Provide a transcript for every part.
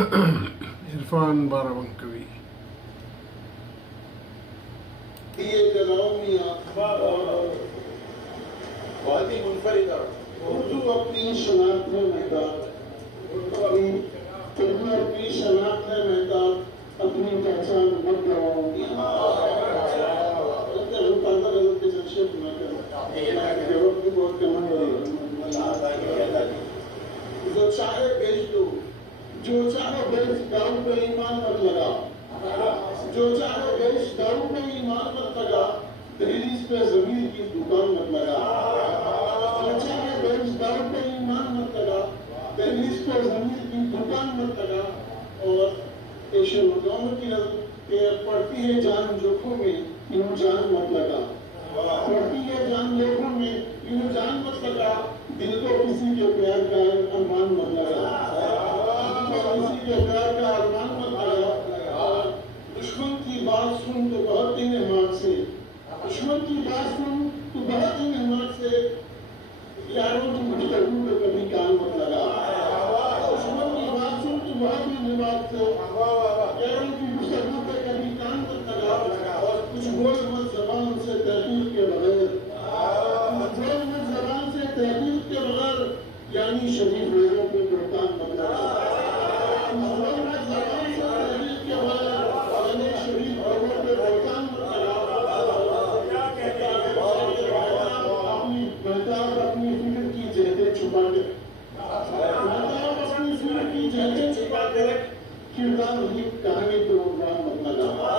عرفان بارابنکوی. بہت ہی منفرد اردو اپنی شناخت میں محتاط، اردو اپنی شناخت میں محتاط، اپنی پہچان مت گواؤ. جو چاہے بیچ دو، جو چاہے بیچ دارو پہ ایمان مت لگا، جو چاہے بیچ دارو پہ ایمان مت لگا، دہلیز پہ زمین کی دکان مت لگا. جو چاہے بیچ دارو پہ ایمان مت لگا، دہلیز پہ زمین کی دکان مت لگا. اور پیشے مقام کی پڑتی ہے جان جوکھوں میں یوں جان مت لگا، پڑتی ہے جان لوگوں میں یوں جان مت لگا. دل کو کسی کے پیار کا ارمان مت لگا، کسی کے پیار کا ارمان مت لگا. دشمن کی بات سن تو بہت دن احمد سے، دشمن کی بات سن تو بہت دن احمد سے، یاروں کی گفتگو پہ کبھی کان مت لگا. دشمن کی بات سن تو بہت دن احمد سے، یاروں کی گفتگو پہ کبھی کان مت لگا. اور کچھ بول مت زبان سے تحقیق کے بغیر، بول مت زبان سے تحقیق کے بغیر، یعنی شریف لوگوں پہ بہتان مت لگا. بول مت زبان سے تحقیق کے بغیر، یعنی شریف لوگوں پہ بہتان مت لگا. اپنی محتاب اپنی فکر کی جہتیں چھپا کے، محتاب اپنی فکر کی جہتیں چھپا کے، کردار ہی کہانی کو عنوان مت لگا.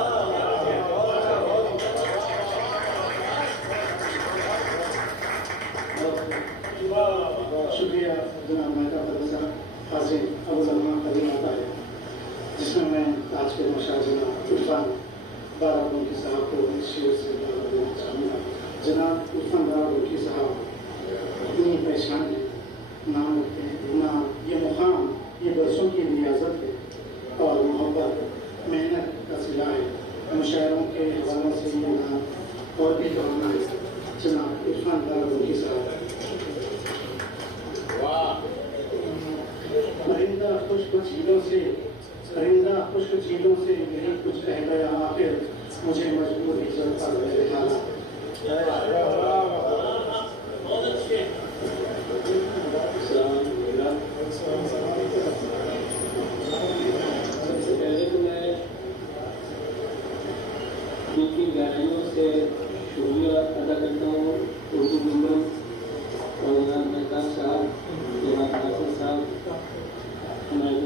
شکریہ جناب محتاب صاحب. حاضرین، اب زمان قدیم آتا ہے جس میں آج کے مشاہد جناب عرفان بارابنکی صاحب کو اس شعر سے دعوت دینا چاہوں گا. جناب عرفان بارابنکی صاحب اپنی پہچان ہے، نام رکھتے ہیں، نام یہ مقام یہ برسوں کی ریاضت ہے اور محبت محنت کا صلہ ہے. مشاعروں کے حوالوں سے یہ نام اور بھی کہنا ہے. جناب عرفان بارابنکی صاحب. پرندہ خشک جھیلوں سے، پرندہ خشک جھیلوں سے یہی کچھ کہہ گیا آخر، مجھے مجبور ہی چلتا رہے جانا. سب سے پہلے تو میں دل کی گہرائیوں سے شکریہ ادا کرتا ہوں اردو گنبد اور جناب محتاب صاحب، جناب ناصر صاحب، ہمارے